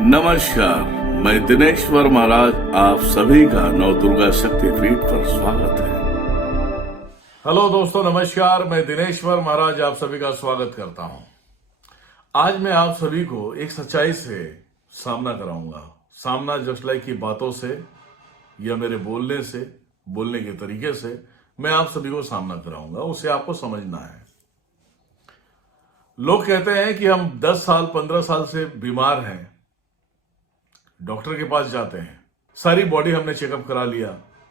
नमस्कार, मैं दिनेश्वर महाराज आप सभी का नवदुर्गा शक्तिपीठ पर स्वागत है। हेलो दोस्तों, नमस्कार। मैं दिनेश्वर महाराज आप सभी का स्वागत करता हूं। आज मैं आप सभी को एक सच्चाई से सामना कराऊंगा। सामना जस्ट लाइक की बातों से या मेरे बोलने से, बोलने के तरीके से मैं आप सभी को सामना कराऊंगा। उसे आपको समझना है। लोग कहते हैं कि हम 10 साल 15 साल से बीमार हैं, डॉक्टर के पास जाते हैं, सारी बॉडी हमने चेकअप करा लिया,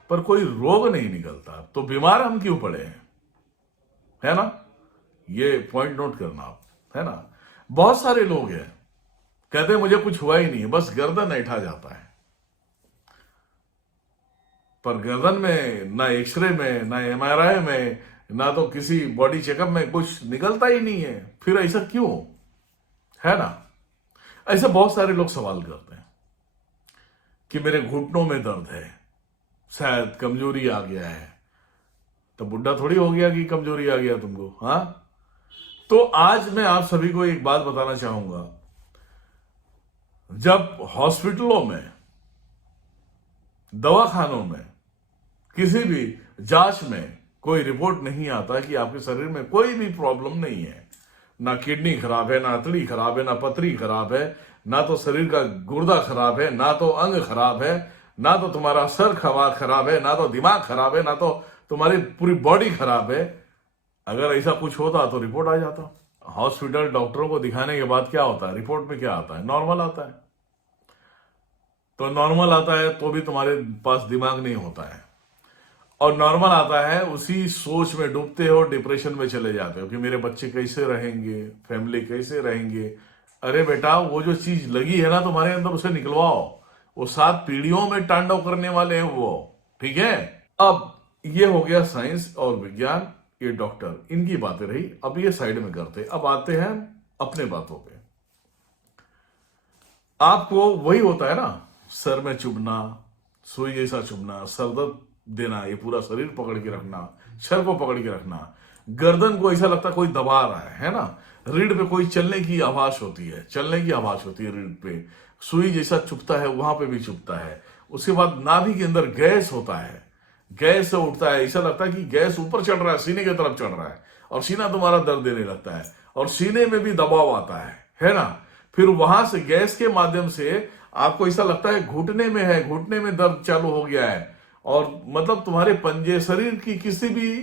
पर कोई रोग नहीं निकलता, तो बीमार हम क्यों पड़े हैं? है ना? ये पॉइंट नोट करना आप, है ना? बहुत सारे लोग हैं कहते हैं मुझे कुछ हुआ ही नहीं है, बस गर्दन ऐठा जाता है। पर गर्दन में ना एक्सरे में, ना एमआरआई में, ना तो किसी बॉडी चेकअप में कुछ निकलता ही नहीं है। फिर ऐसा क्यों? है ना? ऐसे बहुत सारे लोग सवाल करते हैं कि मेरे घुटनों में दर्द है, शायद कमजोरी आ गया है। तो बुढ़ा थोड़ी हो गया कि कमजोरी आ गया तुमको। हाँ, तो आज मैं आप सभी को एक बात बताना चाहूंगा। जब हॉस्पिटलों में, दवाखानों में, किसी भी जांच में कोई रिपोर्ट नहीं आता कि आपके शरीर में कोई भी प्रॉब्लम नहीं है, ना किडनी खराब है, ना अतड़ी खराब है, ना पथरी खराब है, ना तो शरीर का गुर्दा खराब है, ना तो अंग खराब है, ना तो तुम्हारा सर खराब है, ना तो दिमाग खराब है, ना तो तुम्हारी पूरी बॉडी खराब है। अगर ऐसा कुछ होता तो रिपोर्ट आ जाता। हॉस्पिटल डॉक्टरों को दिखाने के बाद क्या होता है? रिपोर्ट में क्या आता है? नॉर्मल आता है। तो नॉर्मल आता है तो भी तुम्हारे पास दिमाग नहीं होता है, और नॉर्मल आता है उसी सोच में डूबते हो, डिप्रेशन में चले जाते हो कि मेरे बच्चे कैसे रहेंगे, फैमिली कैसे रहेंगे। अरे बेटा, वो जो चीज लगी है ना तुम्हारे अंदर, उसे निकलवाओ। वो 7 पीढ़ियों में तांडव करने वाले हैं वो। ठीक है? अब ये हो गया साइंस और विज्ञान, ये डॉक्टर, इनकी बातें रही। अब ये साइड में करते, अब आते हैं अपने बातों पे। आपको वही होता है ना, सर में चुभना, सुई जैसा चुभना, सरदर्द देना, ये पूरा शरीर पकड़ के रखना, सर को पकड़ के रखना, गर्दन को ऐसा लगता कोई दबा रहा है ना? रीढ़ पे कोई चलने की आवाज होती है, चलने की आवाज होती है रीढ़ पे, सुई जैसा चुभता है, वहां पे भी चुभता है। उसके बाद नाभि के अंदर गैस होता है, गैस से उठता है, ऐसा लगता है कि गैस ऊपर चढ़ रहा है, सीने की तरफ चढ़ रहा है, और सीना तुम्हारा दर्द देने लगता है, और सीने में भी दबाव आता है ना? फिर वहां से गैस के माध्यम से आपको ऐसा लगता है घुटने में है, घुटने में दर्द चालू हो गया है, और मतलब तुम्हारे पंजे, शरीर की किसी भी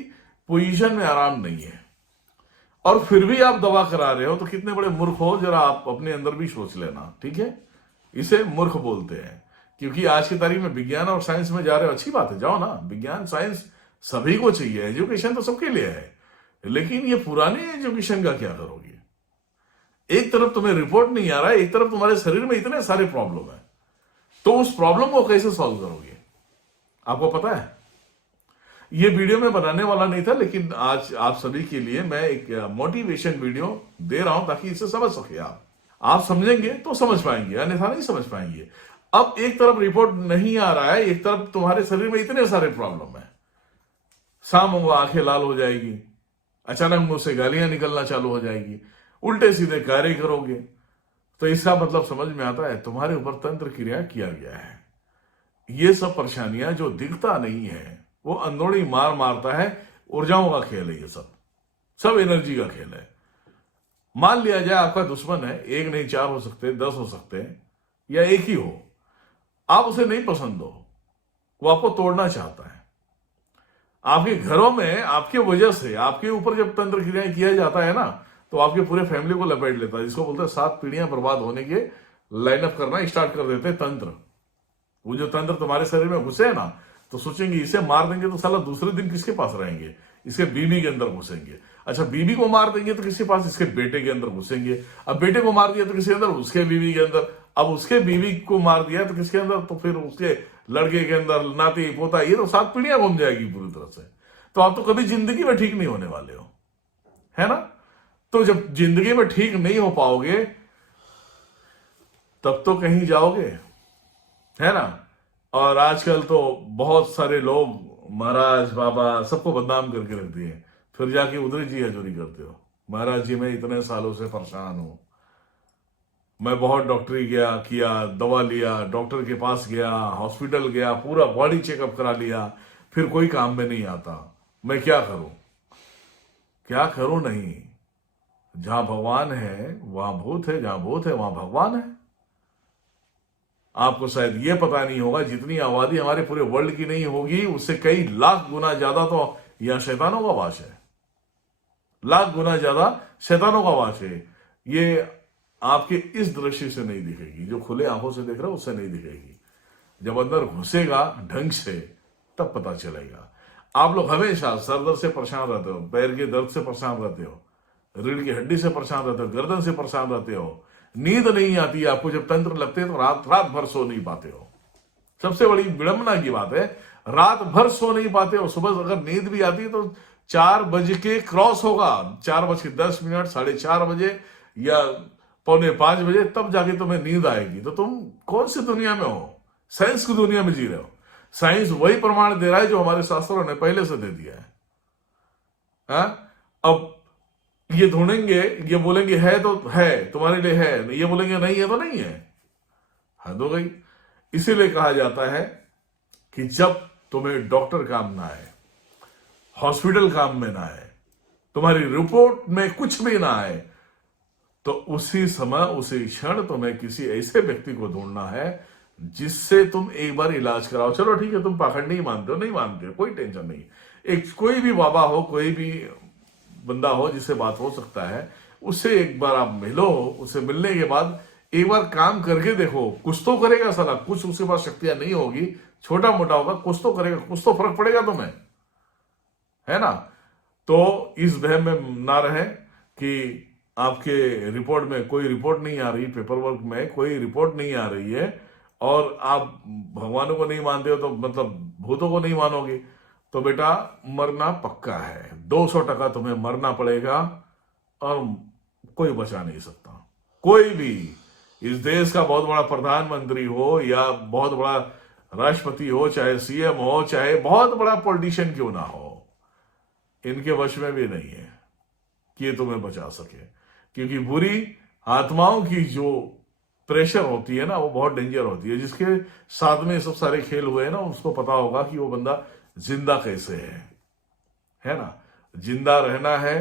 पोजीशन में आराम नहीं है, और फिर भी आप दवा करा रहे हो। तो कितने बड़े मूर्ख हो, जरा आप अपने अंदर भी सोच लेना। ठीक है? इसे मूर्ख बोलते हैं, क्योंकि आज की तारीख में विज्ञान और साइंस में जा रहे हो, अच्छी बात है, जाओ ना। विज्ञान साइंस सभी को चाहिए, एजुकेशन तो सबके लिए है, लेकिन ये पुराने एजुकेशन का क्या करोगे? एक तरफ तुम्हें रिपोर्ट नहीं आ रहा है, एक तरफ तुम्हारे शरीर में इतने सारे प्रॉब्लम है, तो उस प्रॉब्लम को कैसे सॉल्व करोगे? आपको पता है, ये वीडियो मैं बनाने वाला नहीं था, लेकिन आज आप सभी के लिए मैं एक मोटिवेशन वीडियो दे रहा हूं, ताकि इसे समझ सके आप समझेंगे तो समझ पाएंगे, अन्यथा नहीं समझ पाएंगे। अब एक तरफ रिपोर्ट नहीं आ रहा है, एक तरफ तुम्हारे शरीर में इतने सारे प्रॉब्लम है। शाम होगा आंखें लाल हो जाएगी, अचानक मुंह से गालियां निकलना चालू हो जाएगी, उल्टे सीधे कार्य करोगे, तो इसका मतलब समझ में आता है तुम्हारे ऊपर तंत्र क्रिया किया गया है। ये सब परेशानियां जो दिखता नहीं है, वो अंदरूनी मार मारता है। ऊर्जाओं का खेल है, ये सब एनर्जी का खेल है। मान लिया जाए आपका दुश्मन है, एक नहीं 4 हो सकते, 10 हो सकते हैं, या एक ही हो, आप उसे नहीं पसंद हो, वो आपको तोड़ना चाहता है। आपके घरों में आपके वजह से आपके ऊपर जब तंत्र क्रियाएं किया जाता है ना, तो आपके पूरे फैमिली को लपेट लेता है, जिसको बोलते हैं 7 पीढ़ियां बर्बाद होने के लाइनअप करना स्टार्ट कर देते हैं तंत्र। वो जो तंत्र तुम्हारे शरीर में घुसे है ना, तो सोचेंगे इसे मार देंगे तो साला दूसरे दिन किसके पास रहेंगे? इसके बीवी के अंदर घुसेंगे। अच्छा, बीवी को मार देंगे तो किसके पास? इसके बेटे के अंदर घुसेंगे। अब बेटे को मार दिया तो किसके अंदर? उसके बीवी के अंदर। अब उसके बीवी को मार दिया तो किसके अंदर? तो फिर उसके लड़के के अंदर, नाती पोता, ये तो 7 पीढ़ियां घूम जाएगी पूरी तरह से। तो आप तो कभी जिंदगी में ठीक नहीं होने वाले हो, है ना? तो जब जिंदगी में ठीक नहीं हो पाओगे, तब तो कहीं जाओगे, है ना? और आजकल तो बहुत सारे लोग महाराज बाबा सबको बदनाम करके रख दिए, फिर जाके उधर जी हजूरी करते हो, महाराज जी मैं इतने सालों से परेशान हूं, मैं बहुत डॉक्टरी गया किया, दवा लिया, डॉक्टर के पास गया, हॉस्पिटल गया, पूरा बॉडी चेकअप करा लिया, फिर कोई काम में नहीं आता। मैं क्या करूं? क्या करूं? नहीं। जहां भगवान है वहां भूत है, जहां भूत है वहां भगवान है। आपको शायद ये पता नहीं होगा, जितनी आबादी हमारे पूरे वर्ल्ड की नहीं होगी, उससे कई लाख गुना ज्यादा तो यहां शैतानों का वास है। लाख गुना ज्यादा शैतानों का वास है। ये आपके इस दृष्टि से नहीं दिखेगी, जो खुले आंखों से देख रहे हो उससे नहीं दिखेगी। जब अंदर घुसेगा ढंग से तब पता चलेगा। आप लोग हमेशा सर दर्द से परेशान रहते हो, पैर के दर्द से परेशान रहते हो, रीढ़ की हड्डी से परेशान रहते हो, गर्दन से परेशान रहते हो, नींद नहीं आती आपको, जब तंत्र लगते हैं तो रात रात भर सो नहीं पाते हो। सबसे बड़ी विडंबना की बात है, रात भर सो नहीं पाते हो। सुबह अगर नींद भी आती है तो 4 बजे के क्रॉस होगा, 4:10, 4:30 या 4:45 तब जाके तुम्हें नींद आएगी। तो तुम कौन सी दुनिया में हो? साइंस की दुनिया में जी रहे हो। साइंस वही प्रमाण दे रहा है जो हमारे शास्त्रों ने पहले से दे दिया है। अब ये ढूंढेंगे, ये बोलेंगे है तो है, तुम्हारे लिए है, ये बोलेंगे नहीं है तो नहीं है। हद हो गई। इसीलिए कहा जाता है कि जब तुम्हें डॉक्टर काम ना आए, हॉस्पिटल काम में ना आए, तुम्हारी रिपोर्ट में कुछ भी ना आए, तो उसी समय उसी क्षण तुम्हें किसी ऐसे व्यक्ति को ढूंढना है जिससे तुम एक बार इलाज कराओ। चलो ठीक है, तुम पाखंड नहीं मानते हो, नहीं मानते हो, कोई टेंशन नहीं। एक कोई भी बाबा हो, कोई भी बंदा हो जिससे बात हो सकता है, उससे एक बार आप मिलो। उससे मिलने के बाद एक बार काम करके देखो, कुछ तो करेगा साला। कुछ उसके पास शक्तियां नहीं होगी, छोटा मोटा होगा, कुछ तो करेगा, कुछ तो फर्क पड़ेगा तुम्हें, है ना। तो इस वहम में ना रहे कि आपके रिपोर्ट में कोई रिपोर्ट नहीं आ रही, पेपर वर्क में कोई रिपोर्ट नहीं आ रही है, और आप भगवानों को नहीं मानते हो, तो मतलब भूतों को नहीं मानोगे, तो बेटा मरना पक्का है। 200% तुम्हें मरना पड़ेगा, और कोई बचा नहीं सकता। कोई भी इस देश का बहुत बड़ा प्रधानमंत्री हो या बहुत बड़ा राष्ट्रपति हो, चाहे सीएम हो, चाहे बहुत बड़ा पॉलिटिशियन क्यों ना हो, इनके वश में भी नहीं है कि ये तुम्हें बचा सके। क्योंकि बुरी आत्माओं की जो प्रेशर होती है ना, वो बहुत डेंजर होती है। जिसके साथ में सब सारे खेल हुए हैं ना, उसको पता होगा कि वो बंदा जिंदा कैसे है ना। जिंदा रहना है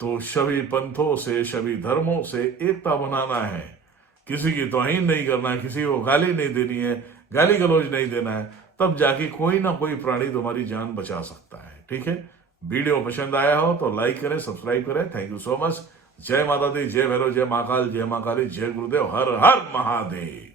तो सभी पंथों से, सभी धर्मों से एकता बनाना है। किसी की तौहीन नहीं करना है, किसी को गाली नहीं देनी है, गाली गलौज नहीं देना है, तब जाके कोई ना कोई प्राणी तुम्हारी जान बचा सकता है। ठीक है, वीडियो पसंद आया हो तो लाइक करें, सब्सक्राइब करें। Thank you so much. जय माता दी, जय भैरव, जय महाकाल, जय मां काली, जय गुरुदेव, हर हर महादेव।